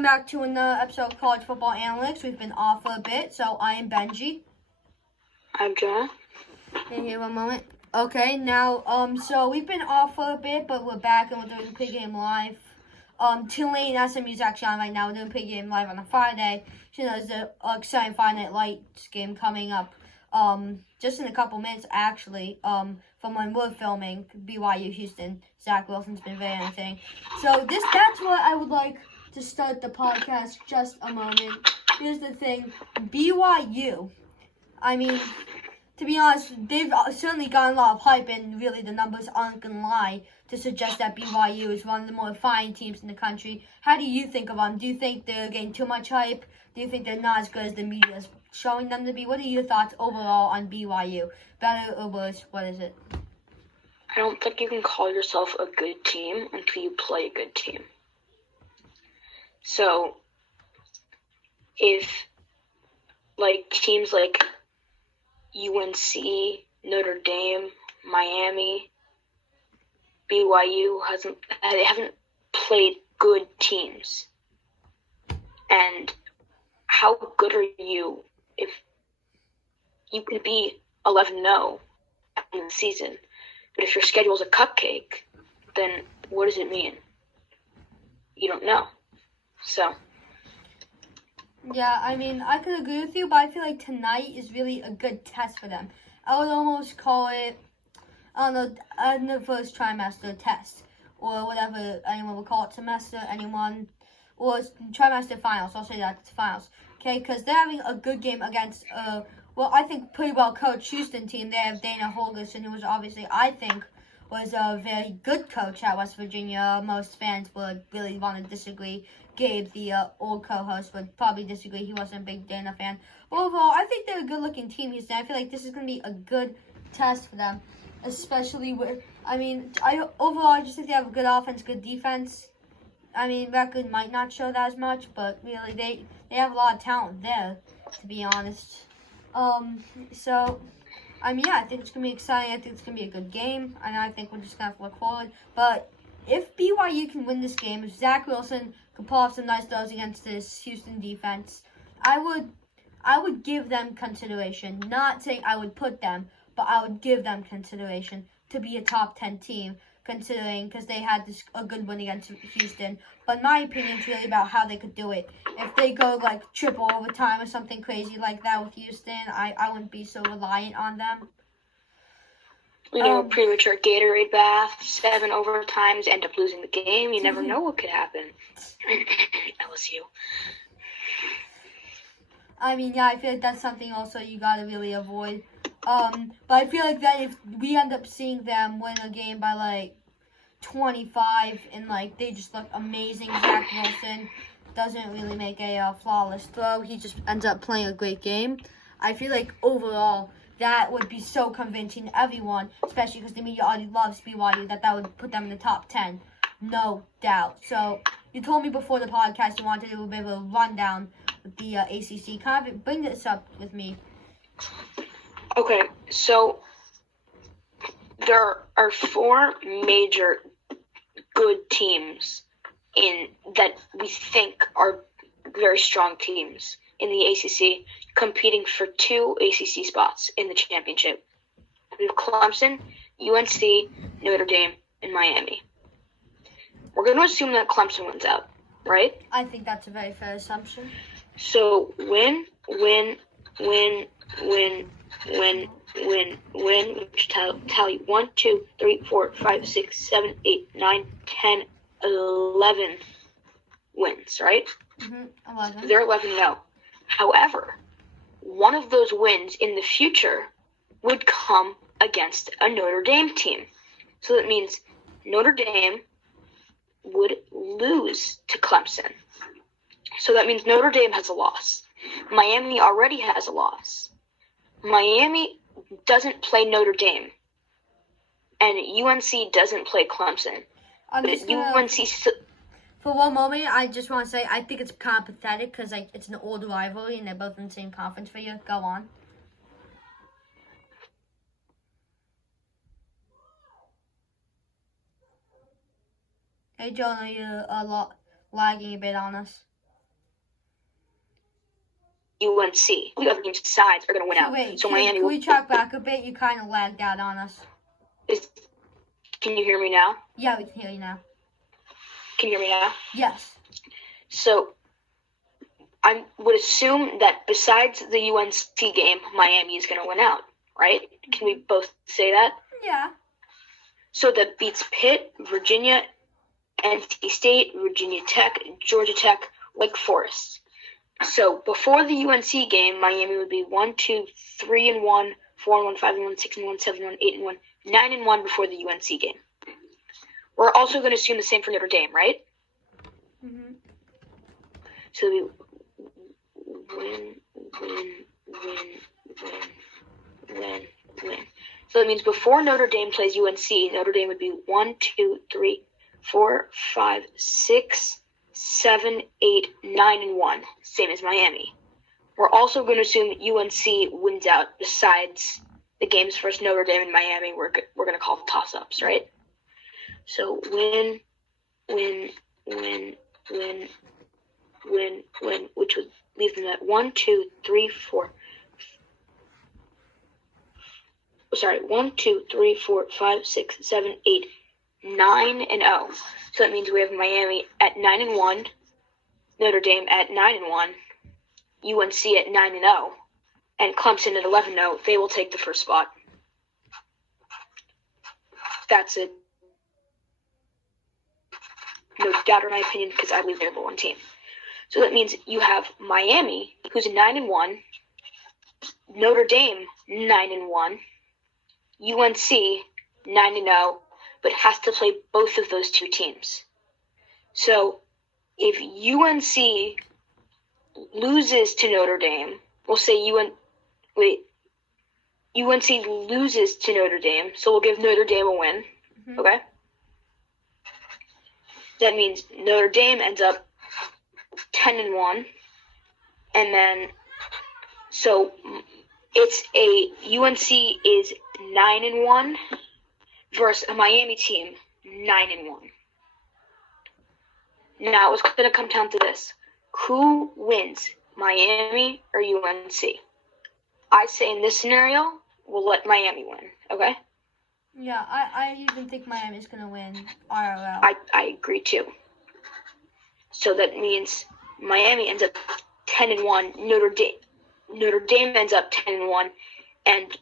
Welcome back to another episode of College Football Analytics. We've been off for a bit, so I am Benji. I'm Jonah. Hey, here, one moment. Okay, now, so we've been off for a bit, but we're back and we're doing pregame live. Tulane and SMU is actually on right now. We're doing pregame live on a Friday. So there's an exciting Friday Night Lights game coming up, just in a couple minutes, actually, from when we're filming BYU Houston. Zach Wilson's been very entertaining. So that's what I would like to start the podcast. Just a moment. Here's the thing. BYU, I mean, to be honest, they've certainly gotten a lot of hype, and really the numbers aren't going to lie to suggest that BYU is one of the more fine teams in the country. How do you think of them? Do you think they're getting too much hype? Do you think they're not as good as the media is showing them to be? What are your thoughts overall on BYU? Better or worse? What is it? I don't think you can call yourself a good team until you play a good team. So, if, teams like UNC, Notre Dame, Miami, BYU they haven't played good teams. And how good are you if you can be 11-0 in the season, but if your schedule is a cupcake, then what does it mean? You don't know. So. Yeah, I mean, I could agree with you, but I feel like tonight is really a good test for them. I would almost call it, I don't know, the first trimester test, or whatever anyone would call it, semester, anyone, or trimester finals. I'll say that, it's finals. Okay, because they're having a good game against, I think pretty well coached Houston team. They have Dana Holgorsen, who was obviously, I think, was a very good coach at West Virginia. Most fans would really want to disagree. Gabe, the old co-host, would probably disagree. He wasn't a big Dana fan. Overall, I think they're a good-looking team, Houston. I feel like this is going to be a good test for them, especially with, overall, I just think they have a good offense, good defense. I mean, record might not show that as much, but really, they have a lot of talent there, to be honest. I think it's going to be exciting. I think it's going to be a good game, and I think we're just going to have to look forward. But if BYU can win this game, if Zach Wilson can pull off some nice throws against this Houston defense, I would give them consideration. Not saying I would put them, but I would give them consideration to be a top 10 team, considering because they had a good win against Houston. But in my opinion, it's really about how they could do it. If they go triple overtime or something crazy like that with Houston, I wouldn't be so reliant on them. Premature Gatorade bath, 7 overtimes, end up losing the game. You never know what could happen. LSU. I feel like that's something also you gotta really avoid. But I feel like that if we end up seeing them win a game by 25 and they just look amazing, Zach Wilson doesn't really make a flawless throw. He just ends up playing a great game. I feel like overall that would be so convincing to everyone, especially because the media already loves BYU, that would put them in the top 10. No doubt. So you told me before the podcast you wanted to do a bit of a rundown with the ACC. Kind of bring this up with me. Okay, so there are 4 major good teams that we think are very strong teams in the ACC, competing for 2 ACC spots in the championship. We have Clemson, UNC, Notre Dame, and Miami. We're going to assume that Clemson wins out, right? I think that's a very fair assumption. So win, which tally 1, 2, 3, 4, 5, 6, 7, 8, 9, 10, 11 wins, right? 11. They're 11-0. However, one of those wins in the future would come against a Notre Dame team. So that means Notre Dame would lose to Clemson. So that means Notre Dame has a loss. Miami already has a loss. Miami doesn't play Notre Dame. And UNC doesn't play Clemson. For one moment, I just want to say I think it's kind of pathetic because it's an old rivalry and they're both in the same conference for you. Go on. Hey, Jonah, you're lagging a bit on us. UNC. The other team's sides are going to win out. Wait, So can we track back a bit? You kind of lagged out on us. Can you hear me now? Yeah, we can hear you now. Can you hear me now? Yes. So I would assume that besides the UNC game, Miami is going to win out, right? Can we both say that? Yeah. So that beats Pitt, Virginia, NC State, Virginia Tech, Georgia Tech, Wake Forest. So before the UNC game, Miami would be 1, 2, 3 and 1, 4 and 1, 5 and 1, 6 and 1, 7 and 1, 8 and 1, 9 and 1 before the UNC game. We're also going to assume the same for Notre Dame, right? Mhm. So we win. So that means before Notre Dame plays UNC, Notre Dame would be 1, 2, 3, 4, 5, 6, 7, 8, 9 and 1, same as Miami. We're also going to assume UNC wins out besides the games versus Notre Dame and Miami. We're going to call toss-ups, right? So win, which would leave them at 1, 2, 3, 4. Sorry, 1, 2, 3, 4, 5, 6, 7, 8, 9 and 0. So that means we have Miami at 9 and 1, Notre Dame at 9 and 1, UNC at 9 and 0, and Clemson at 11 and 0. They will take the first spot. That's it. No doubt in my opinion, because I believe they're the one team. So that means you have Miami, who's 9 and 1, Notre Dame 9 and 1, UNC 9 and 0, but has to play both of those two teams. So if UNC loses to Notre Dame, we'll say UNC loses to Notre Dame, so we'll give Notre Dame a win. Mm-hmm. Okay? That means Notre Dame ends up 10 and 1, and then so it's UNC is 9 and 1 versus a Miami team 9 and 1. Now it's going to come down to this: who wins, Miami or UNC? I say in this scenario, we'll let Miami win. Okay? Yeah, I even think Miami's gonna win IRL. I agree too. So that means Miami ends up 10 and 1. Notre Dame ends up 10 and 1, and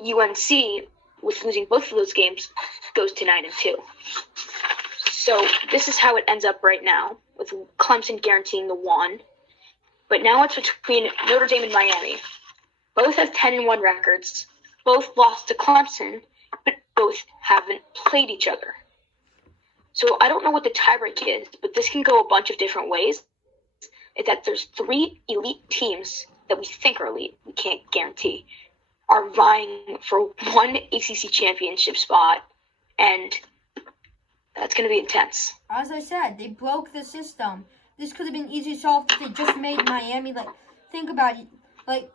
UNC, with losing both of those games, goes to 9 and 2. So this is how it ends up right now, with Clemson guaranteeing the 1. But now it's between Notre Dame and Miami. Both have 10 and 1 records. Both lost to Clemson, but both haven't played each other. So I don't know what the tiebreak is, but this can go a bunch of different ways. Is that there's 3 elite teams that we think are elite, we can't guarantee, are vying for one ACC championship spot, and that's going to be intense. As I said, they broke the system. This could have been easy solved if they just made Miami, think about it,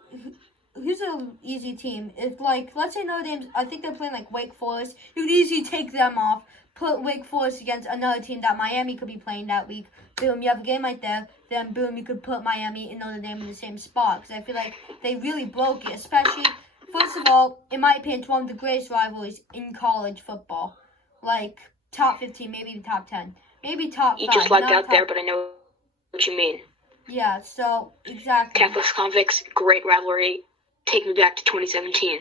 who's an easy team? If, let's say Notre Dame, I think they're playing, Wake Forest. You could easily take them off, put Wake Forest against another team that Miami could be playing that week. Boom, you have a game right there. Then, boom, you could put Miami and Notre Dame in the same spot. Because I feel like they really broke it, especially, first of all, in my opinion, it's one of the greatest rivalries in college football. Top 15, maybe even top 10. Maybe top 5. You just lagged out there, but I know what you mean. Yeah, so, exactly. Catholics, convicts, great rivalry. Take me back to 2017.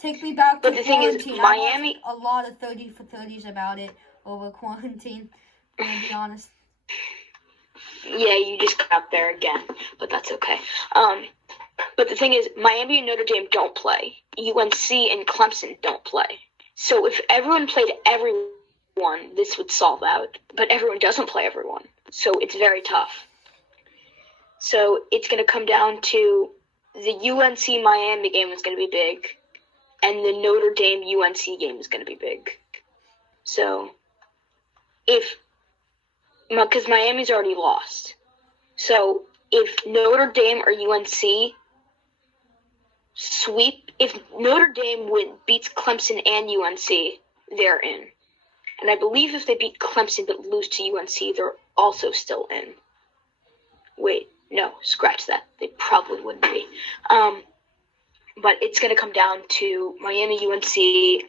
Take me back to but the thing is, Miami, I watched a lot of 30 for 30s about it over quarantine, I'm going to be honest. Yeah, you just got up there again, but that's okay. But the thing is, Miami and Notre Dame don't play. UNC and Clemson don't play. So if everyone played everyone, this would solve out. But everyone doesn't play everyone, so it's very tough. So it's going to come down to the UNC Miami game is going to be big, and the Notre Dame UNC game is going to be big. So because Miami's already lost. So if Notre Dame or UNC if Notre Dame beats Clemson and UNC, they're in. And I believe if they beat Clemson but lose to UNC, they're also still in. Wait, No, scratch that. They probably wouldn't be. But it's going to come down to Miami UNC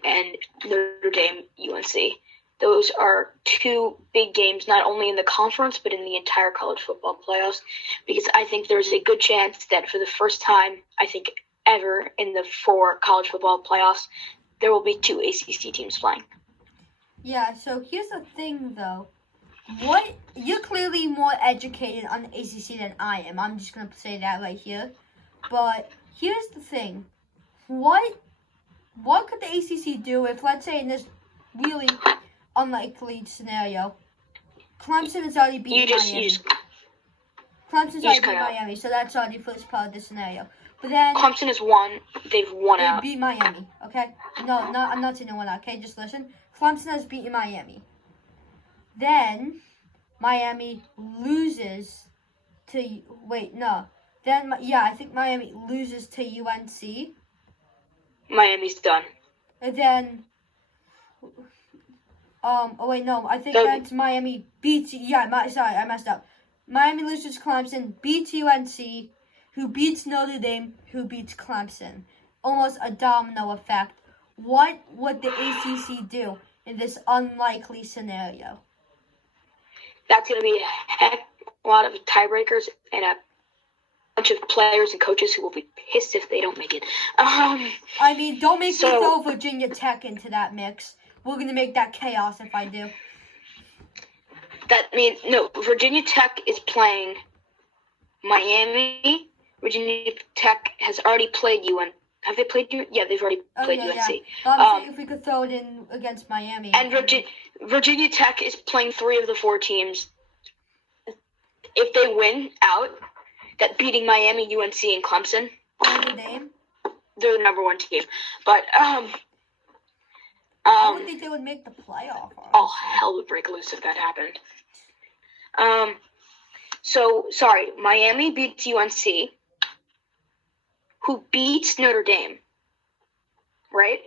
and Notre Dame UNC. Those are two big games, not only in the conference, but in the entire college football playoffs, because I think there's a good chance that for the first time, I think ever in the 4 college football playoffs, there will be 2 ACC teams playing. Yeah, so here's the thing, though. You're clearly more educated on the ACC than I am. I'm just going to say that right here. But here's the thing. What could the ACC do if, let's say, in this really unlikely scenario, Clemson has already beat Miami? Clemson's already beat Miami, so that's already first part of the scenario. But then Clemson has won. They've won out. They beat Miami, okay? No, I'm not saying they won out, okay? Just listen. Clemson has beaten Miami. Then Miami loses to I think Miami loses to UNC. Miami's done. And then I think that's Miami beats I messed up. Miami loses to Clemson, beats UNC, who beats Notre Dame, who beats Clemson. Almost a domino effect. What would the ACC do in this unlikely scenario? That's going to be a heck a lot of tiebreakers and a bunch of players and coaches who will be pissed if they don't make it. Don't make me throw Virginia Tech into that mix. We're going to make that chaos if I do. That means, no, Virginia Tech is playing Miami. Virginia Tech has already played UNC. Have they played UNC? Yeah, they've already played UNC. Yeah. I'm saying if we could throw it in against Miami. And Virginia Tech is playing 3 of the 4 teams. If they win out, that beating Miami, UNC, and Clemson, they're the number 1 team. But I would think they would make the playoff. All hell would break loose if that happened. Sorry, Miami beats UNC, who beats Notre Dame, right?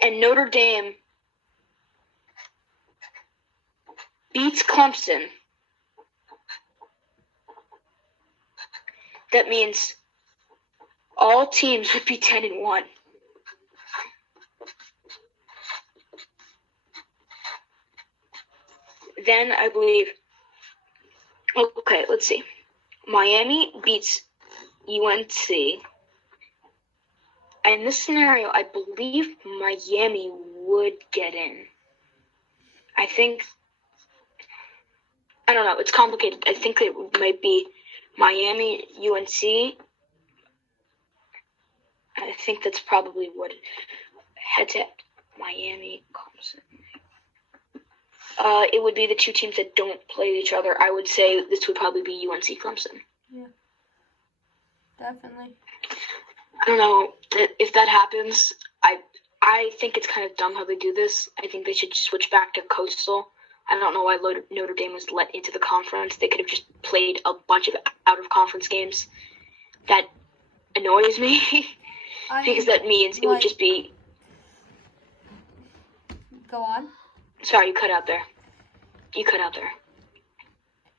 And Notre Dame beats Clemson. That means all teams would be 10-1. Then I believe, okay, let's see. Miami beats UNC. In this scenario, I believe Miami would get in. I don't know, it's complicated. I think it might be Miami, UNC. I think that's probably what head-to-head. Miami, Clemson. It would be the 2 teams that don't play each other. I would say this would probably be UNC Clemson. Yeah, definitely. I don't know if that happens. I think it's kind of dumb how they do this. I think they should switch back to Coastal. I don't know why Notre Dame was let into the conference. They could have just played a bunch of out-of-conference games. That annoys me because that means it would just be... Go on. Sorry, you cut out there.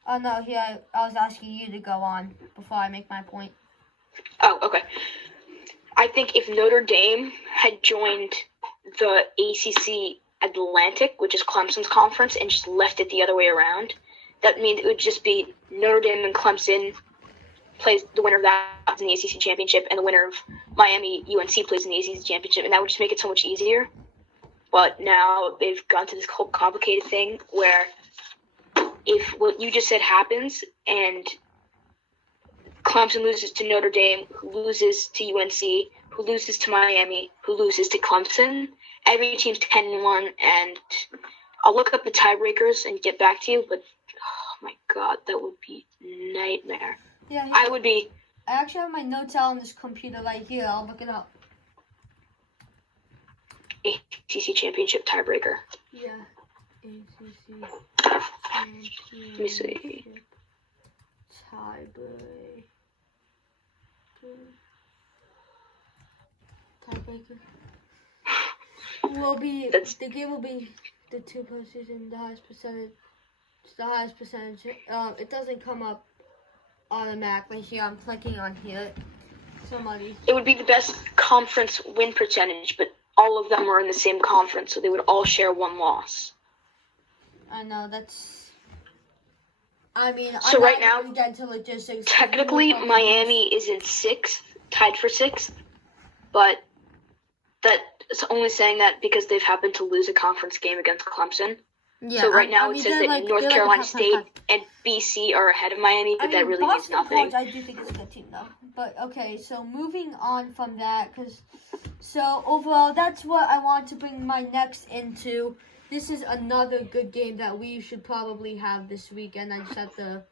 Oh, no, I was asking you to go on before I make my point. Oh, okay. I think if Notre Dame had joined the ACC Atlantic, which is Clemson's conference, and just left it the other way around, that means it would just be Notre Dame and Clemson plays the winner of that in the ACC championship, and the winner of Miami UNC plays in the ACC championship, and that would just make it so much easier. But now they've gone to this whole complicated thing where if what you just said happens and Clemson loses to Notre Dame, who loses to UNC, who loses to Miami, who loses to Clemson, every team's 10-1, and I'll look up the tiebreakers and get back to you, but oh my god, that would be nightmare. Yeah, I actually have my notes out on this computer right here. I'll look it up. ACC championship tiebreaker. Yeah. ACC Let me see. Tiebreaker. The game will be the 2 postseason, the highest percentage It's the highest percentage. It doesn't come up automatically here. I'm clicking on here. Somebody. It would be the best conference win percentage, but all of them are in the same conference, so they would all share one loss. I know, that's... I mean, so I'm right not now, even get into logistics. Technically, Miami is in 6th, tied for 6th, but that's only saying that because they've happened to lose a conference game against Clemson. Yeah, so right now it says that North Carolina State and BC are ahead of Miami, but that really means nothing. College, I do think it's a good team, though. But, okay, so moving on from that, so overall, that's what I want to bring my next into. This is another good game that we should probably have this weekend. I just have to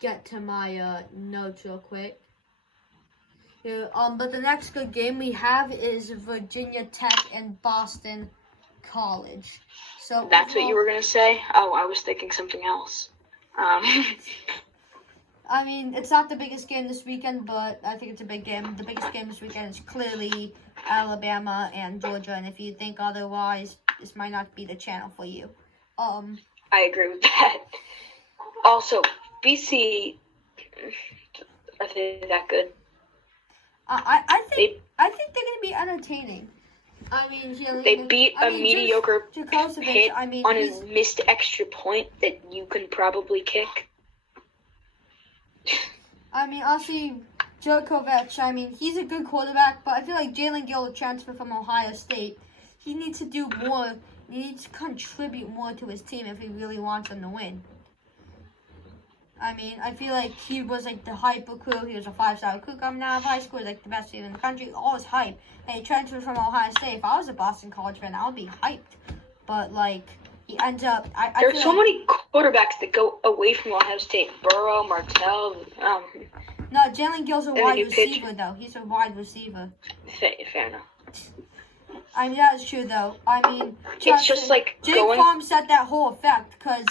get to my notes real quick. Yeah, but the next good game we have is Virginia Tech and Boston College. So that's what you were going to say? Oh, I was thinking something else. I mean, it's not the biggest game this weekend, but I think it's a big game. The biggest game this weekend is clearly Alabama and Georgia, and if you think otherwise, this might not be the channel for you. I agree with that. Also, BC, are they that good? I think they're going to be entertaining. I mean, they beat a mediocre Pitt on a missed extra point that you can probably kick. I mean, honestly, Djokovic, I mean, he's a good quarterback, but I feel like Jalen Gill will transfer from Ohio State. He needs to do more. He needs to contribute more to his team if he really wants them to win. I mean, I feel like he was like the hype recruit. He was a 5-star recruit coming out of high school. He was like the best team in the country. All his hype. And he transferred from Ohio State. If I was a Boston College fan, I would be hyped. But like, he ends up. There are so many quarterbacks that go away from Ohio State. Burrow, Martell. No, Jalen Gill's a wide receiver though. He's a wide receiver. Fair enough. I mean, that is true though. I mean, it's just like Jake Fromm set that whole effect because.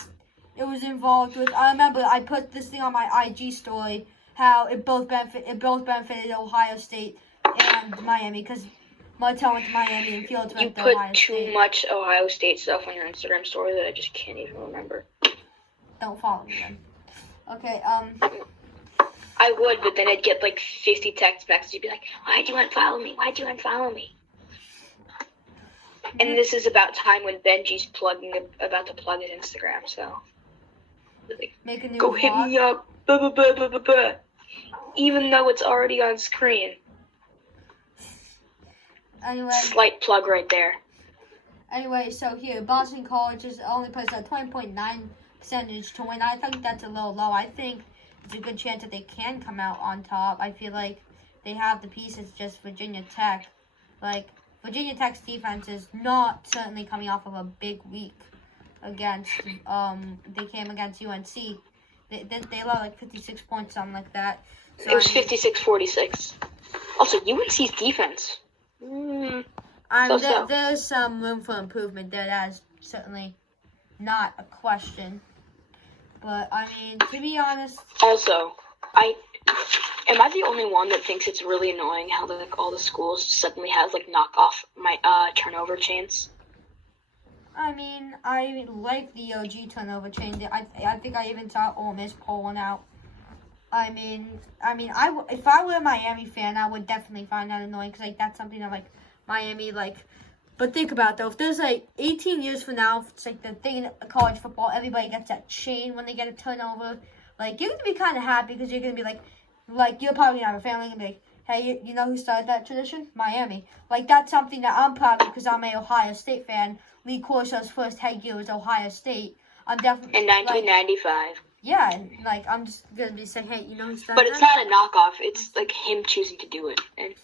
It was involved with. I remember I put this thing on my IG story. How it both benefited Ohio State and Miami because Martell went to Miami and Fields went to Ohio State. You put too much Ohio State stuff on your Instagram story that I just can't even remember. Don't follow me then. Okay. I would, but then I'd get like 50 text messages. You'd be like, "Why'd you unfollow me? Why'd you unfollow me?" And this is about time when Benji's about to plug his Instagram, so. Like, make a new go hit me up, blah, blah, blah, blah, blah, blah. Even though it's already on screen. Anyway. Slight plug right there. Anyway, so here, Boston College is only plays at 20.9% to win. I think that's a little low. I think it's a good chance that they can come out on top. I feel like they have the pieces, just Virginia Tech. Like, Virginia Tech's defense is not certainly coming off of a big week. Against, they came against UNC. They allowed like 56 points, something like that. So, it was 56-46. Also, UNC's defense. There's some room for improvement there. That is certainly not a question. But, I mean, to be honest... Also, am I the only one that thinks it's really annoying how all the schools suddenly have like knockoff turnover chains? I mean, I like the OG turnover chain. I think I even saw Ole Miss pull one out. I mean, if I were a Miami fan, I would definitely find that annoying because like that's something that like Miami like. But think about it, though, if there's like 18 years from now, it's like the thing in college football, everybody gets that chain when they get a turnover. Like you're gonna be kind of happy because you're gonna be like you're probably gonna have a family and be like, hey, you know who started that tradition? Miami. Like that's something that I'm proud of because I'm a Ohio State fan. Lee Corso's first headgear was Ohio State. I'm definitely in 1995. Like, yeah, and like I'm just gonna be saying, hey, you know who started But it's not a knockoff. It's like him choosing to do it. And,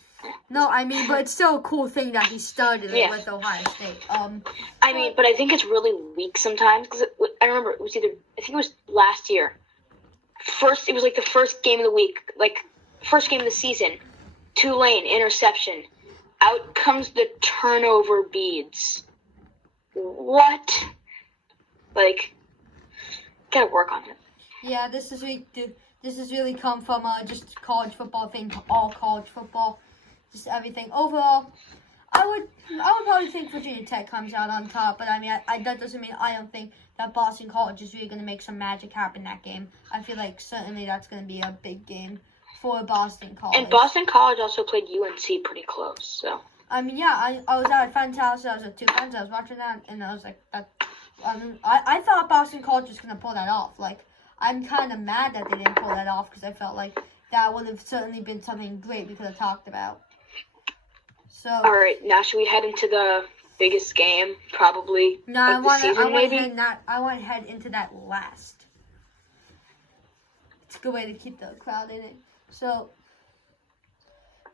no, I mean, but it's still a cool thing that he started it with Ohio State. But I think it's really weak sometimes because I remember it was I think it was last year. It was like the first game of the week, like first game of the season. Tulane interception. Out comes the turnover beads. What? Like, gotta work on it. Yeah, this has really come from just college football thing to all college football, just everything. Overall, I would probably think Virginia Tech comes out on top, but I mean, that doesn't mean I don't think that Boston College is really going to make some magic happen that game. I feel like certainly that's going to be a big game for Boston College. And Boston College also played UNC pretty close, so. I mean, yeah, I was at a friend's house. I was with two friends. I was watching that, and I was like, I thought Boston College was going to pull that off. Like, I'm kind of mad that they didn't pull that off because I felt like that would have certainly been something great we could have talked about. So. All right, now should we head into the biggest game, probably of the season, maybe? I want to head into that last. It's a good way to keep the crowd in it. So,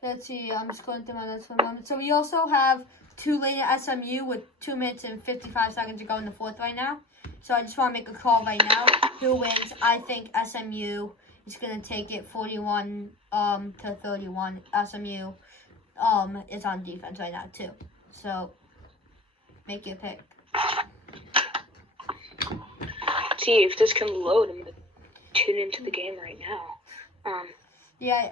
let's see. I'm just going through my notes for a moment. So, we also have Tulane at SMU with 2 minutes and 55 seconds to go in the fourth right now. So, I just want to make a call right now. Who wins? I think SMU is going to take it 41 to 31. SMU is on defense right now, too. So, make your pick. See if this can load. I'm gonna tune into the game right now. Yeah.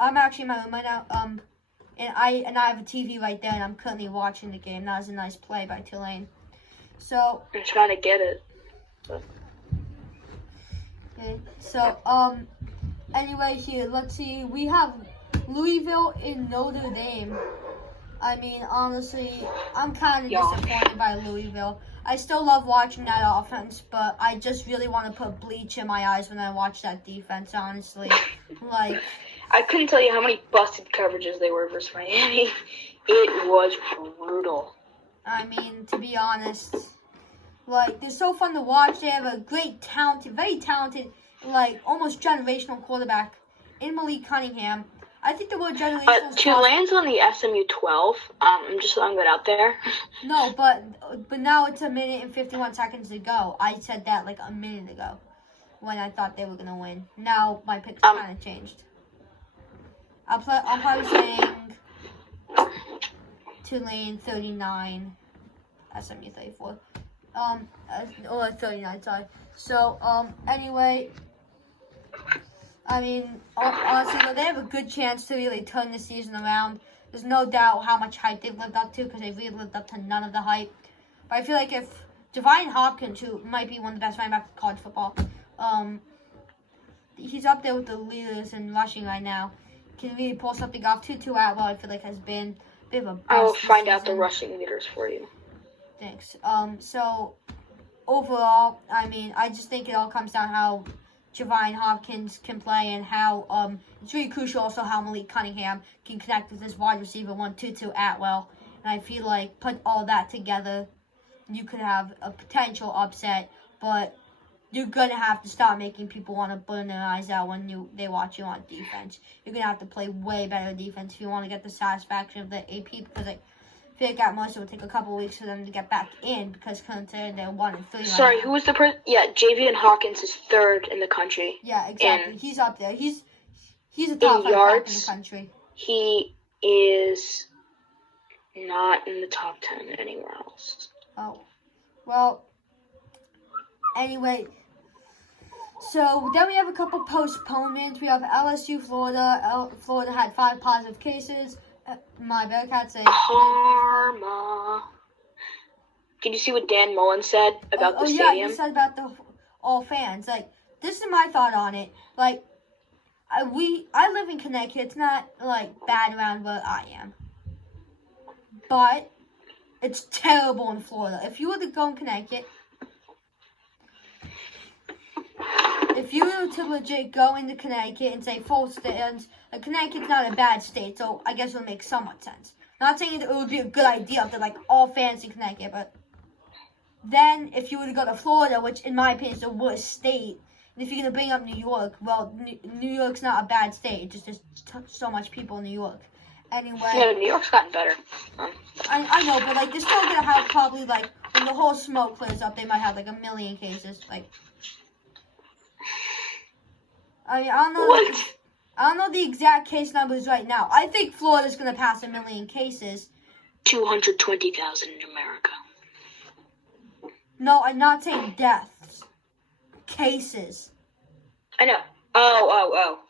I'm actually in my room right now. And I have a TV right there, and I'm currently watching the game. That was a nice play by Tulane. So. I'm trying to get it. Okay. So anyway, here let's see. We have Louisville in Notre Dame. I mean, honestly, I'm kind of disappointed by Louisville. I still love watching that offense, but I just really want to put bleach in my eyes when I watch that defense, honestly. Like, I couldn't tell you how many busted coverages they were versus Miami. It was brutal. I mean, to be honest, like, they're so fun to watch. They have a great, very talented, like, almost generational quarterback in Malik Cunningham. I think the word generational. Tulane's on the SMU 12. I'm just throwing that out there. No, but now it's a minute and 51 seconds to go. I said that like a minute ago when I thought they were gonna win. Now my pick's kind of changed. I'm probably saying Tulane 39, SMU 34. Or 39. Sorry. So anyway. I mean, honestly, though, they have a good chance to really turn the season around. There's no doubt how much hype they've lived up to because they've really lived up to none of the hype. But I feel like if Javon Hopkins, who might be one of the best running backs in college football, he's up there with the leaders in rushing right now, can really pull something off. Tutu Atwell, I feel like, has been a bit of a bust I will this find out the season. rushing leaders for you. Thanks. So, overall, I mean, I just think it all comes down how Javon Hopkins can play and how it's really crucial also how Malik Cunningham can connect with his wide receiver 1, Tutu Atwell. And I feel like put all that together, you could have a potential upset, but you're going to have to stop making people want to burn their eyes out when they watch you on defense. You're going to have to play way better defense if you want to get the satisfaction of the AP, because I feel like at most it would take a couple of weeks for them to get back in because currently they're 1-3. Sorry, who was the person? Yeah, Javian Hawkins is 3rd in the country. Yeah, exactly. He's up there. He's a top 5 back in the country. He is not in the top 10 anywhere else. Oh, well. Anyway, so then we have a couple postponements. We have LSU, Florida. Florida had 5 positive cases. My Bearcats say Karma. Did you see what Dan Mullen said about the stadium? Yeah, he said about all fans. Like, this is my thought on it. Like, I live in Connecticut. It's not like bad around where I am, but it's terrible in Florida. If you were to go in Connecticut, if you were to legit go into Connecticut and say full stands, Connecticut's not a bad state, so I guess it would make somewhat sense. Not saying it would be a good idea if they're like all fans in Connecticut, but then if you were to go to Florida, which in my opinion is the worst state, and if you're going to bring up New York, well, New York's not a bad state. It's just there's so much people in New York. Anyway. Yeah, New York's gotten better. I know, but like they're still going to have probably like, when the whole smoke clears up, they might have like 1 million cases. Like, I mean, I don't know the exact case numbers right now. I think Florida's going to pass 1 million cases. 220,000 in America. No, I'm not saying deaths. Cases. I know. Oh.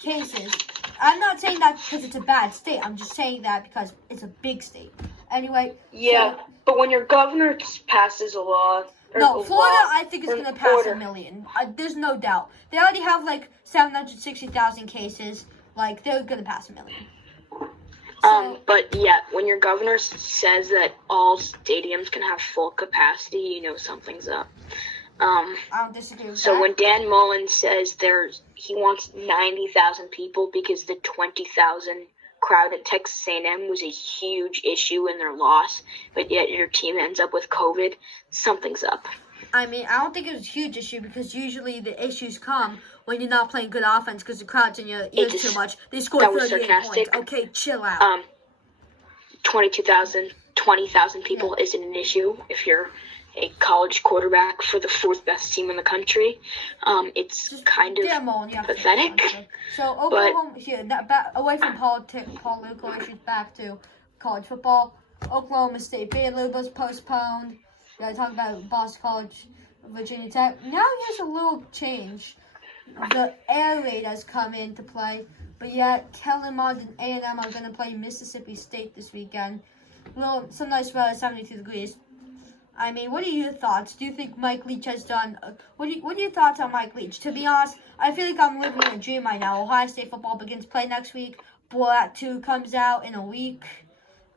Cases. I'm not saying that because it's a bad state. I'm just saying that because it's a big state. Anyway. Yeah, but when your governor passes a law. No, Florida, I think, is going to pass 1 million. There's no doubt. They already have, 760,000 cases. They're going to pass 1 million. But, yeah, when your governor says that all stadiums can have full capacity, you know something's up. I don't disagree with that. So when Dan Mullen says he wants 90,000 people because the 20,000 crowd at Texas A&M was a huge issue in their loss, but yet your team ends up with COVID, something's up. I mean, I don't think it was a huge issue because usually the issues come when you're not playing good offense because the crowd's in your ears too much. They scored 38 points. Okay, chill out. 20,000 people isn't an issue if you're a college quarterback for the 4th best team in the country. It's just kind of pathetic. So Oklahoma, away from political issues, back to college football. Oklahoma State Baylor was postponed. We gotta talk about Boston College, Virginia Tech. Now here's a little change. The air raid has come into play, but yet Kellen Mond and A&M are gonna play Mississippi State this weekend. Some nice weather, 72 degrees. I mean, what are your thoughts? Do you think Mike Leach has done... What are your thoughts on Mike Leach? To be honest, I feel like I'm living in a dream right now. Ohio State football begins play next week. Borat 2 comes out in a week.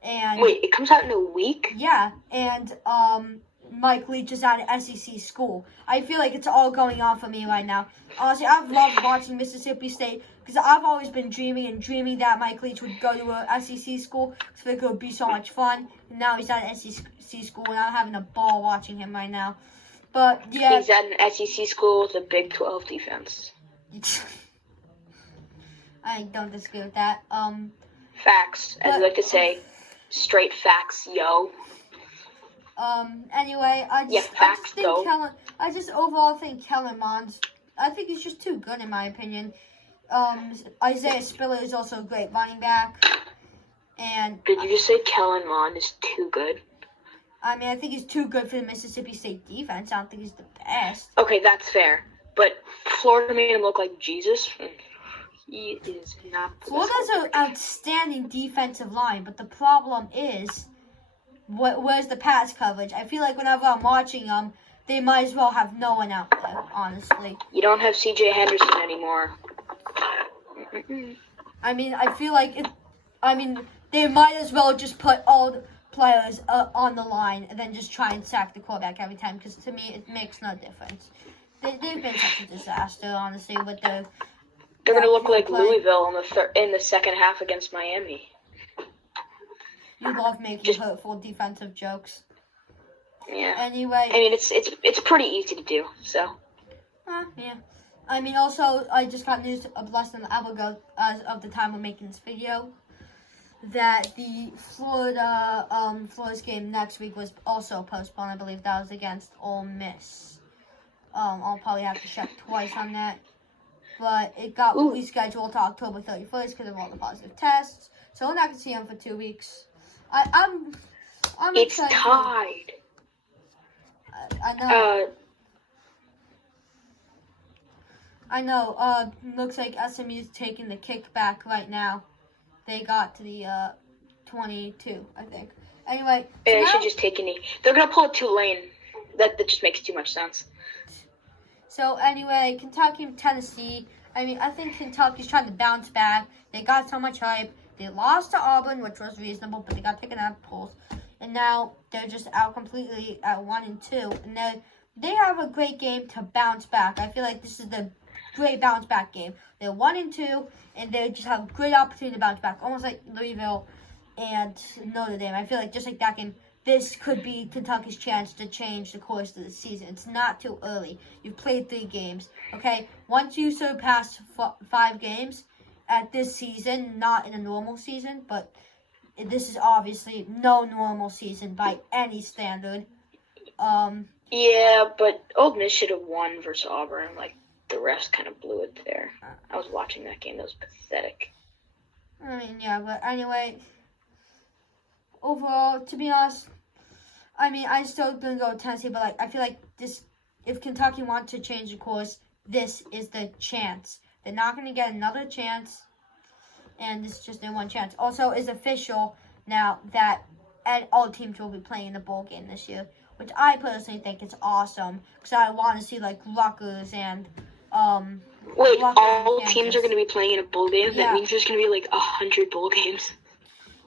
And wait, it comes out in a week? Yeah, and Mike Leach is at an SEC school. I feel like it's all going on for me right now. Honestly, I've loved watching Mississippi State because I've always been dreaming that Mike Leach would go to a SEC school because I think it would be so much fun. And now he's at an SEC school, and I'm having a ball watching him right now. But, yeah. He's at an SEC school with a Big 12 defense. I don't disagree with that. Facts, as we like to say. Straight facts, yo. Anyway, I just overall think Kellen Mond, I think he's just too good in my opinion. Isaiah Spiller is also a great running back. And did you just say Kellen Mond is too good? I mean, I think he's too good for the Mississippi State defense. I don't think he's the best. Okay, that's fair. But Florida made him look like Jesus. He is not. Florida's an outstanding defensive line, but the problem is, where's the pass coverage? I feel like whenever I'm watching them, they might as well have no one out there, honestly. You don't have C.J. Henderson anymore. I mean, I feel like they might as well just put all the players on the line and then just try and sack the quarterback every time, because to me, it makes no difference. They've been such a disaster, honestly, with their... They're going to look like Louisville in the second half against Miami. You love making hurtful defensive jokes. Yeah. Anyway. I mean, it's pretty easy to do, so. Yeah. I mean, also, I just got news of less than an hour ago, as of the time we're making this video, that the Florida's game next week was also postponed. I believe that was against Ole Miss. I'll probably have to check twice on that. But it got rescheduled to October 31st because of all the positive tests. So we're not going to see him for 2 weeks. I'm it's excited. tied. I know. I know. Looks like SMU's taking the kickback right now. They got to the 22, I think. Anyway. They should just take a knee. They're going to pull a Tulane. That just makes too much sense. So, anyway, Kentucky and Tennessee. I mean, I think Kentucky's trying to bounce back. They got so much hype. They lost to Auburn, which was reasonable, but they got taken out of the polls. And now they're just out completely at 1-2. And they have a great game to bounce back. I feel like this is the great bounce back game. They're 1-2, and they just have a great opportunity to bounce back. Almost like Louisville and Notre Dame. I feel like just like that game, this could be Kentucky's chance to change the course of the season. It's not too early. You've played 3 games, okay? Once you surpass 5 games at this season, not in a normal season, but this is obviously no normal season by any standard. Yeah, but Old Miss should have won versus Auburn. Like, the refs kind of blew it there. I was watching that game. That was pathetic. I mean, yeah, but anyway, overall, to be honest, I mean, I still gonna go with Tennessee, but I feel like this, if Kentucky wants to change the course, this is the chance. They're not gonna get another chance. and this is just their one chance. Also, it's official now that all teams will be playing the bowl game this year, which I personally think is awesome because I want to see like Rutgers and Wait, Rutgers all and teams are going to be playing in a bowl game? Yeah. That means there's going to be like 100 bowl games.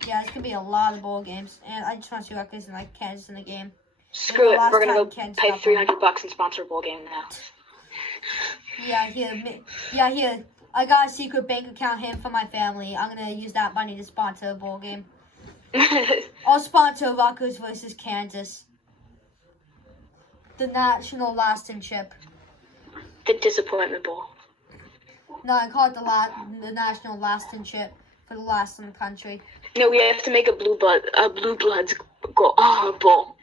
Yeah, it's gonna be a lot of bowl games, and I just want to see Rutgers and like Kansas in the game. Screw it, last we're going time to Kansas go pay got $300 and sponsor a bowl game now. Here. I got a secret bank account here for my family. I'm gonna use that money to sponsor a bowl game. I'll sponsor Rutgers versus Kansas. The National Lasting Chip. The Disappointment Bowl. No, I call it the National Lasting Chip for the last in the country. No, we have to make a Blue Bloods bowl.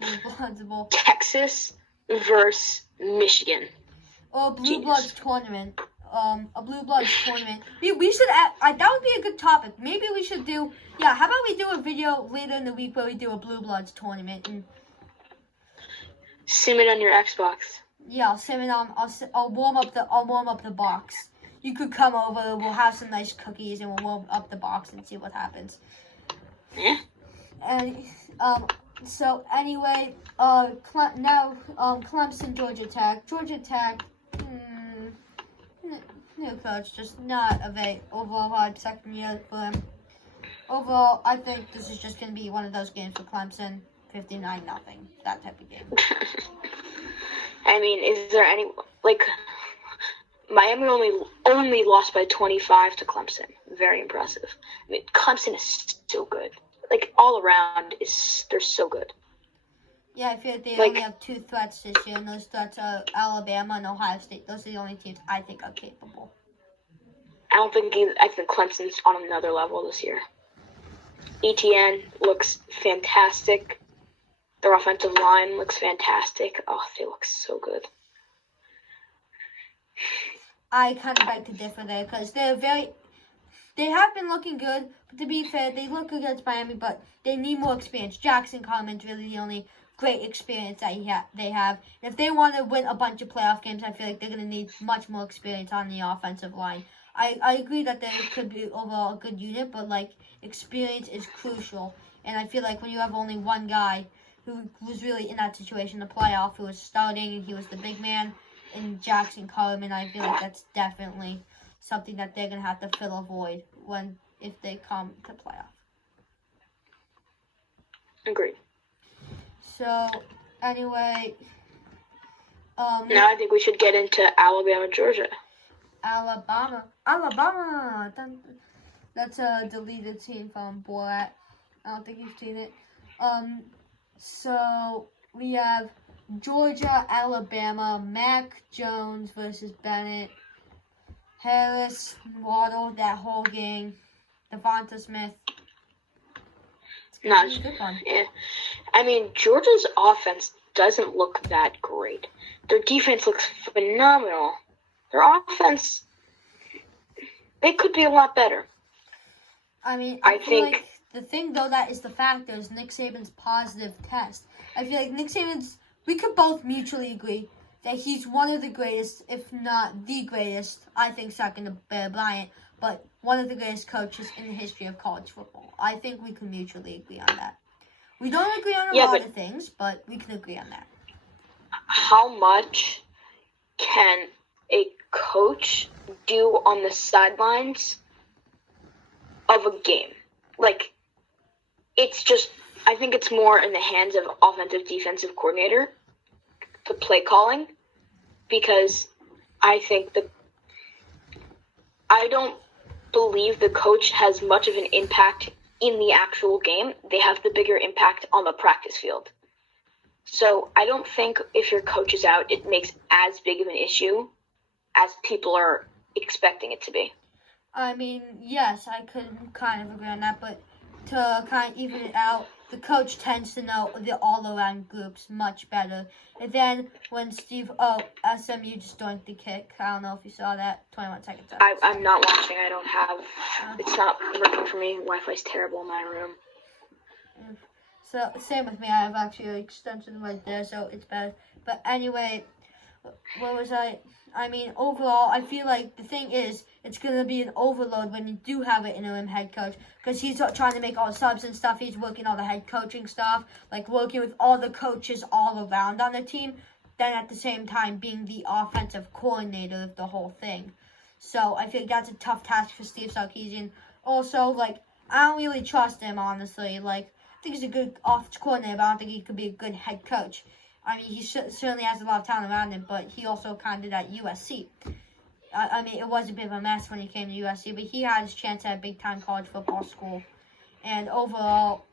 Blue Bloods Bowl. Texas versus Michigan. Or Blue Bloods tournament. A Blue Bloods tournament. We should that would be a good topic. Maybe we should do. Yeah, how about we do a video later in the week where we do a Blue Bloods tournament and. Sim it on your Xbox. Yeah, I'll sim it on. I'll warm up the box. You could come over. We'll have some nice cookies and we'll warm up the box and see what happens. Yeah. And so anyway, Clemson, Georgia Tech. Georgia Tech. New coach, just not a very overall hard second year for them. Overall, I think this is just going to be one of those games for Clemson, 59-0, that type of game. I mean, is there any Miami only lost by 25 to Clemson? Very impressive. I mean, Clemson is so good. Like all around, they're so good. Yeah, I feel like they only have two threats this year, and those threats are Alabama and Ohio State. Those are the only teams I think are capable. I think Clemson's on another level this year. ETN looks fantastic. Their offensive line looks fantastic. Oh, they look so good. I kind of beg to differ there because they have been looking good, but to be fair, they look good against Miami, but they need more experience. Jackson Carmen's really the only great experience that they have. And if they want to win a bunch of playoff games, I feel like they're going to need much more experience on the offensive line. I agree that they could be overall a good unit, but like experience is crucial. And I feel like when you have only one guy who was really in that situation, the playoff, who was starting and he was the big man, and Jackson Carmen, I feel like that's definitely something that they're going to have to fill a void if they come to playoff. Agreed. So, anyway. Now I think we should get into Alabama, Georgia. Alabama. That's a deleted scene from Borat. I don't think you've seen it. So, we have Georgia, Alabama, Mac Jones versus Bennett, Harris, Waddle, that whole gang, Devonta Smith. Yeah. I mean, Georgia's offense doesn't look that great. Their defense looks phenomenal. Their offense, they could be a lot better. I mean, I feel like the thing, though, that is the factor is Nick Saban's positive test. I feel like Nick Saban's, we could both mutually agree that he's one of the greatest, if not the greatest, I think second to Bear Bryant, but one of the greatest coaches in the history of college football. I think we can mutually agree on that. We don't agree on a lot of things, but we can agree on that. How much can a coach do on the sidelines of a game? Like, it's just, I think it's more in the hands of offensive defensive coordinator, the play calling, because I don't believe the coach has much of an impact in the actual game. They have the bigger impact on the practice field. So I don't think if your coach is out, it makes as big of an issue as people are expecting it to be. I mean, yes, I could kind of agree on that, but to kind of even it out, the coach tends to know the all-around groups much better. And then when SMU just dunked the kick. I don't know if you saw that. 21 seconds. I'm not watching. I don't have. It's not working for me. Wi-Fi's terrible in my room. So, same with me. I have actually an extension right there, so it's better. But anyway, What was I? I mean, overall, I feel like the thing is, it's going to be an overload when you do have an interim head coach because he's trying to make all the subs and stuff. He's working all the head coaching stuff, like working with all the coaches all around on the team. Then at the same time, being the offensive coordinator of the whole thing. So I feel like that's a tough task for Steve Sarkisian. Also, like, I don't really trust him, honestly. Like, I think he's a good offensive coordinator, but I don't think he could be a good head coach. I mean, he certainly has a lot of talent around him, but he also kind of did at USC. I mean, it was a bit of a mess when he came to USC, but he had his chance at a big-time college football school. And overall,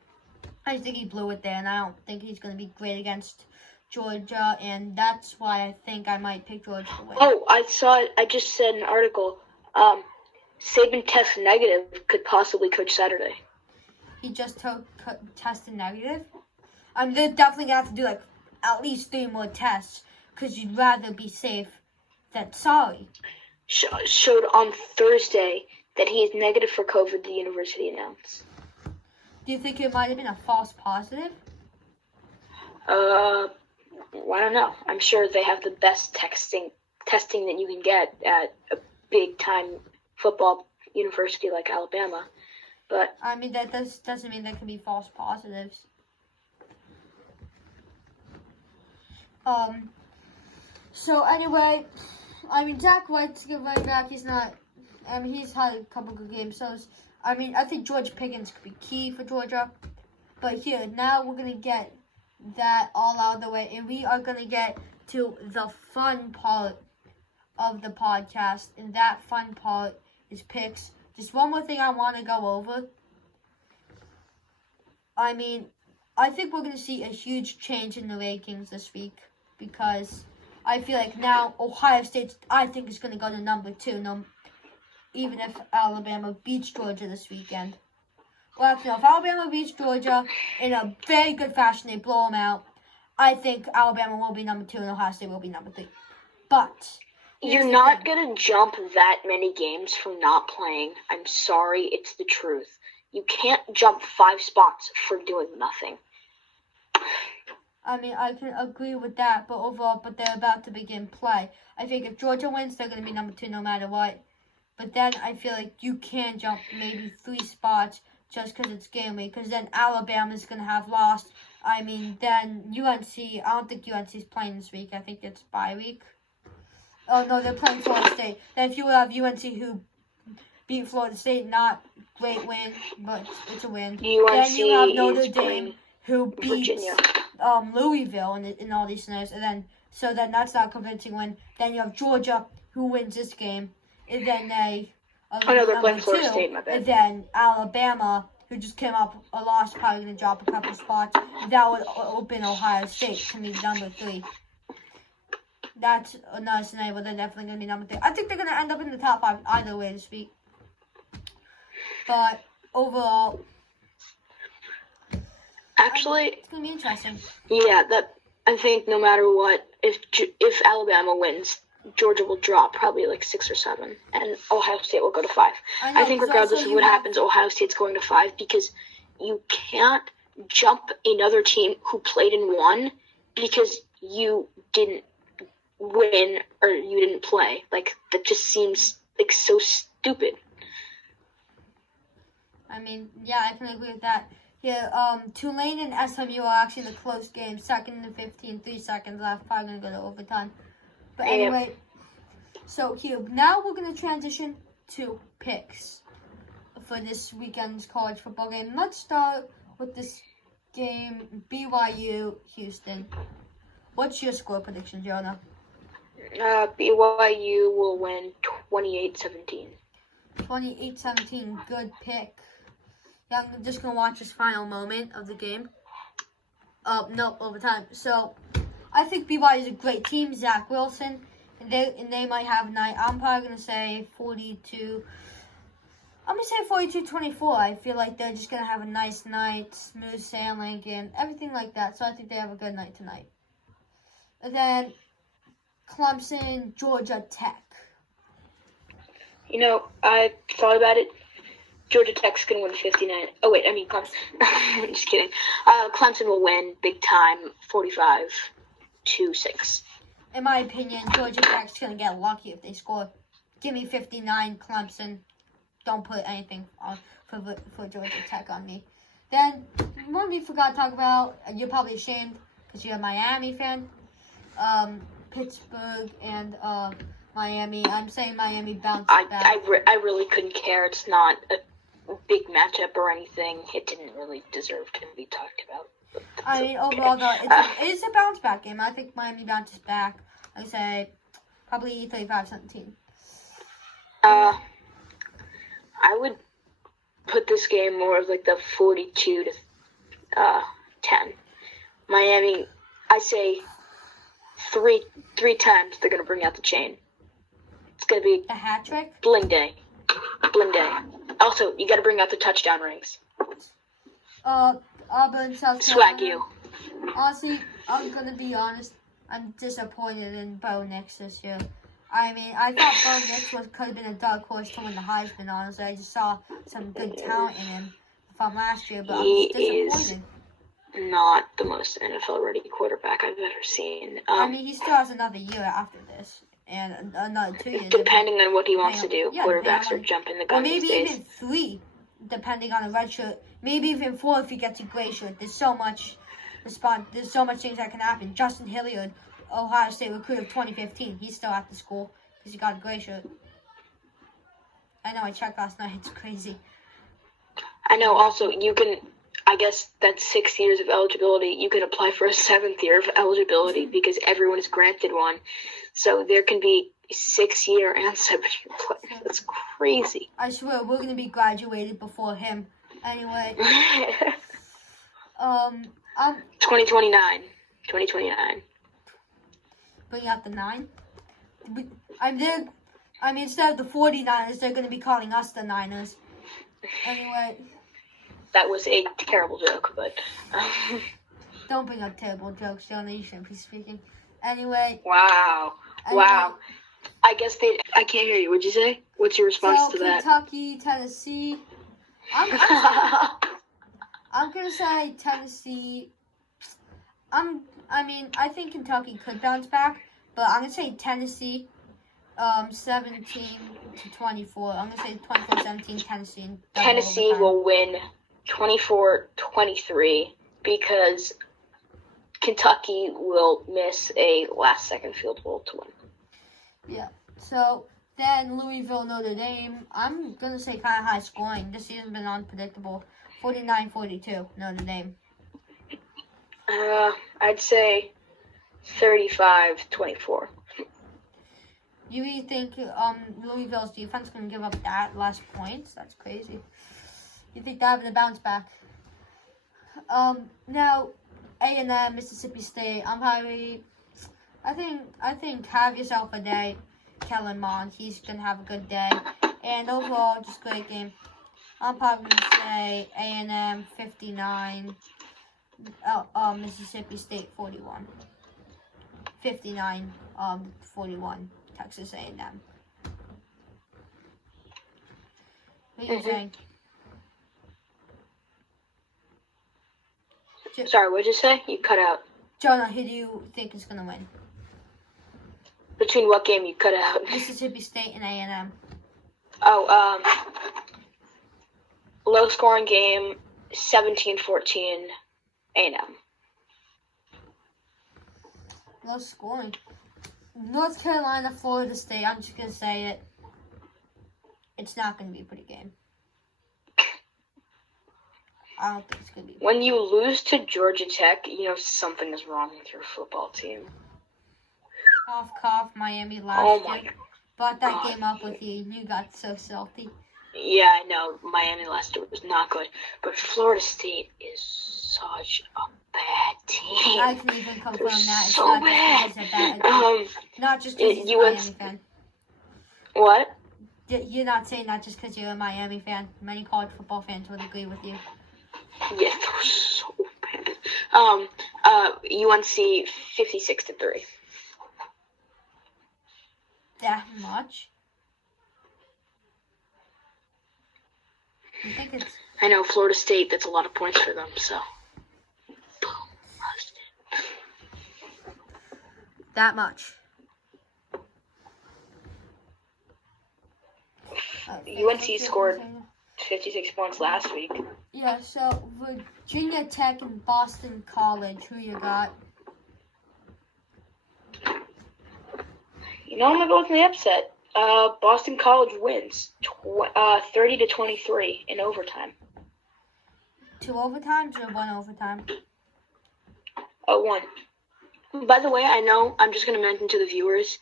I just think he blew it there, and I don't think he's going to be great against Georgia, and that's why I think I might pick Georgia to win. Oh, I just said an article. Saban test negative, could possibly coach Saturday. He just tested negative? I mean, they're definitely going to have to do, like, at least 3 more tests, because you'd rather be safe than sorry. Showed on Thursday that he is negative for COVID, the university announced. Do you think it might have been a false positive? I don't know. I'm sure they have the best testing that you can get at a big-time football university like Alabama. But I mean, that doesn't mean there can be false positives. So anyway, I mean, Zach White's a good running back. He's not. I mean, he's had a couple good games. So, I mean, I think George Pickens could be key for Georgia. But here, now we're gonna get that all out of the way, and we are gonna get to the fun part of the podcast, and that fun part is picks. Just one more thing I want to go over. I mean, I think we're gonna see a huge change in the rankings this week because I feel like now Ohio State, I think, is going to go to number 2, even if Alabama beats Georgia this weekend. Well, actually, if Alabama beats Georgia in a very good fashion, they blow them out, I think Alabama will be number 2 and Ohio State will be number 3. But you're not going to jump that many games from not playing. I'm sorry, it's the truth. You can't jump 5 spots for doing nothing. I mean, I can agree with that, but overall, they're about to begin play. I think if Georgia wins, they're going to be number 2 no matter what. But then I feel like you can jump maybe 3 spots just because it's game week, because then Alabama's going to have lost. I mean, then UNC, I don't think UNC's playing this week. I think it's bye week. Oh, no, they're playing Florida State. Then if you have UNC who beat Florida State, not great win, but it's a win. UNC then you have Notre Dame who beats Virginia. Louisville in all these scenarios, and then that's not a convincing win. Then you have Georgia who wins this game, and then they they're playing Florida State, my bad. And then Alabama, who just came up a loss, probably going to drop a couple spots. That would open Ohio State to be number 3. That's another scenario where they're definitely going to be number 3. I think they're going to end up in the top 5 either way this week. But overall, actually, it's going to be interesting. Yeah, I think no matter what, if Alabama wins, Georgia will drop probably like 6 or 7, and Ohio State will go to 5. I think regardless of what happens, Ohio State's going to 5 because you can't jump another team who played and won because you didn't win or you didn't play. Like, that just seems like so stupid. I mean, yeah, I can agree with that. Yeah, Tulane and SMU are actually the close game. 2nd and 15, 3 seconds left. Probably going to go to overtime. But anyway, so here, now we're going to transition to picks for this weekend's college football game. Let's start with this game, BYU-Houston. What's your score prediction, Jonah? BYU will win 28-17. 28-17, good pick. Yeah, I'm just going to watch this final moment of the game. No, overtime. So, I think BYU is a great team. Zach Wilson, and they might have a night. I'm probably going to say 42. I'm going to say 42-24. I feel like they're just going to have a nice night, smooth sailing, and everything like that. So, I think they have a good night tonight. And then, Clemson, Georgia Tech. You know, I thought about it. Georgia Tech's going to win 59. Oh, wait, I mean Clemson. I'm just kidding. Clemson will win big time 45-6. in my opinion, Georgia Tech's going to get lucky if they score. Give me 59, Clemson. Don't put anything on for Georgia Tech on me. Then, one we forgot to talk about, you're probably ashamed because you're a Miami fan. Pittsburgh and Miami. I'm saying Miami bounced back. I really couldn't care. It's not a big matchup or anything. It didn't really deserve to be talked about. I mean, overall, though, it is a bounce back game. I think Miami bounces back. I would say probably 35-17. I would put this game more of like the 42-10. Miami, I say three times they're gonna bring out the chain. It's gonna be a hat trick. Bling day. Also, you gotta bring out the touchdown rings. Auburn, South Carolina. Swag you. Honestly, I'm gonna be honest. I'm disappointed in Bo Nix this year. I mean, I thought Bo Nix could have been a dark horse to win the Heisman, honestly. I just saw some good talent in him from last year, but I'm disappointed. Not the most NFL-ready quarterback I've ever seen. I mean, he still has another year after this, and another 2 years. Depending on what he wants to do, quarterbacks are jumping the gun these days. Or maybe even 3, depending on the red shirt. Maybe even 4 if he gets a gray shirt. There's so much things that can happen. Justin Hilliard, Ohio State recruit of 2015. He's still at the school because he got a gray shirt. I know, I checked last night. It's crazy. I know. Also, you can, I guess that's 6 years of eligibility. You can apply for a 7th year of eligibility because everyone is granted one. So there can be 6-year and 7-year players. That's crazy. I swear, we're going to be graduated before him. Anyway. 2029. Bring out the 9. I mean, instead of the 49ers, they're going to be calling us the Niners. Anyway. That was a terrible joke, but... Don't bring up terrible jokes, Jonah. You shouldn't be speaking. Anyway. Wow. I guess I can't hear you. What'd you say? What's your response to that? Kentucky, Tennessee. I'm going to say Tennessee. I think Kentucky could bounce back, but I'm going to say Tennessee 17-24. I'm going to say 24-17 Tennessee. Tennessee will win 24-23 because Kentucky will miss a last-second field goal to win. Yeah. So then Louisville, Notre Dame. I'm going to say kind of high scoring. This season's been unpredictable. 49-42, Notre Dame. I'd say 35-24. You really think Louisville's defense is going to give up that less points? That's crazy. You think they're having a bounce back? Now, A&M, Mississippi State. I think have yourself a day, Kellen Mond. He's going to have a good day. And overall, just great game. I'm probably going to say A&M 59, Mississippi State 41. 59, 41, Texas A&M. What are you saying? Sorry, what'd you say? You cut out. Jonah, who do you think is going to win? Between what game you cut out? Mississippi State and A&M. Low-scoring game, 17-14, A&M. Low scoring. North Carolina, Florida State. I'm just going to say it. It's not going to be a pretty game. I don't think it's going to be. When you lose to Georgia Tech, you know something is wrong with your football team. Cough, cough, Miami last year. Brought that game up with you, and you got so salty. Yeah, I know. Miami last year was not good. But Florida State is such a bad team. I can even confirm that. It's so not bad. Not just because you're a Miami fan. What? You're not saying that just because you're a Miami fan. Many college football fans would agree with you. Yeah, that was so bad. UNC 56-3. That much? You think it's... I know, Florida State, that's a lot of points for them, so... Boom. That much. UNC scored 56 points last week. Yeah, so Virginia Tech and Boston College, who you got? You know, I'm going to go with the upset. Boston College wins 30-23 in overtime. 2 overtimes or 1 overtime? 1. By the way, I know I'm just going to mention to the viewers,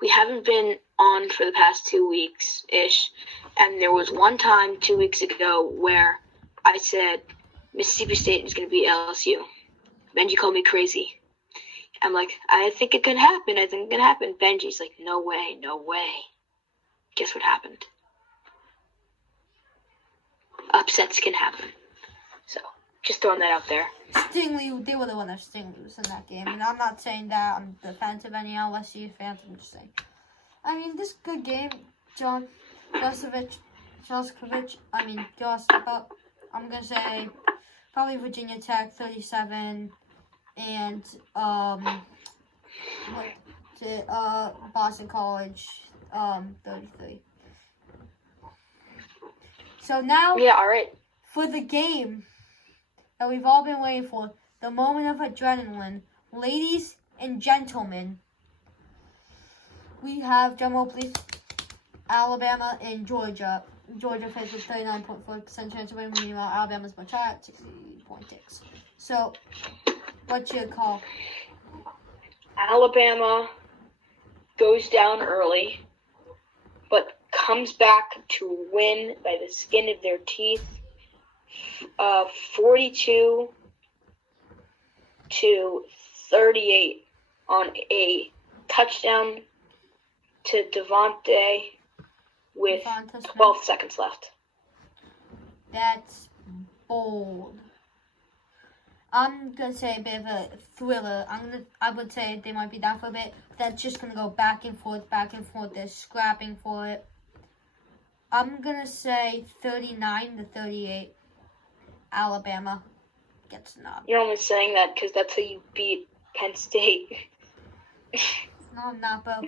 we haven't been on for the past 2 weeks-ish, and there was one time 2 weeks ago where I said Mississippi State is going to beat LSU. Benji called me crazy. I'm like, I think it could happen. I think it can happen. Benji's like, no way, no way. Guess what happened? Upsets can happen. So, just throwing that out there. Stingley, they were the one that Stingley in that game. And I'm not saying that I'm defensive of any LSU fans. I'm just saying. I mean, this good game, Joseph, I mean, go step up. I'm going to say probably Virginia Tech 37 and Boston College 33. So now, yeah, all right. For the game that we've all been waiting for, the moment of adrenaline, ladies and gentlemen, we have, drum roll please, Alabama and Georgia. Georgia faced with 39.4% chance of winning, meanwhile Alabama's much higher at 60.6. So, what's your call? Alabama goes down early, but comes back to win by the skin of their teeth, 42-38 on a touchdown to Devontae with 12 seconds left. That's bold. I'm gonna say a bit of a thriller. I would say they might be down for a bit. That's just gonna go back and forth. They're scrapping for it. I'm gonna say 39-38. Alabama gets snubbed. You're only saying that because that's how you beat Penn State. No, I'm not, but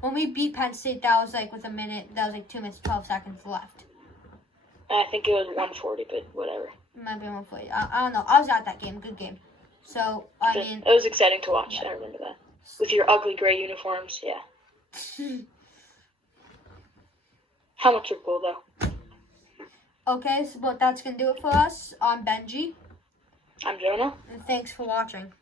when we beat Penn State, that was like with a minute. That was like 2 minutes, 12 seconds left. I think it was 140, but whatever. Might be 140. I don't know. I was at that game. Good game. So, I mean... It was exciting to watch. Yeah. I remember that. With your ugly gray uniforms, yeah. Helmets are cool, though. Okay, so that's going to do it for us. I'm Benji. I'm Jonah. And thanks for watching.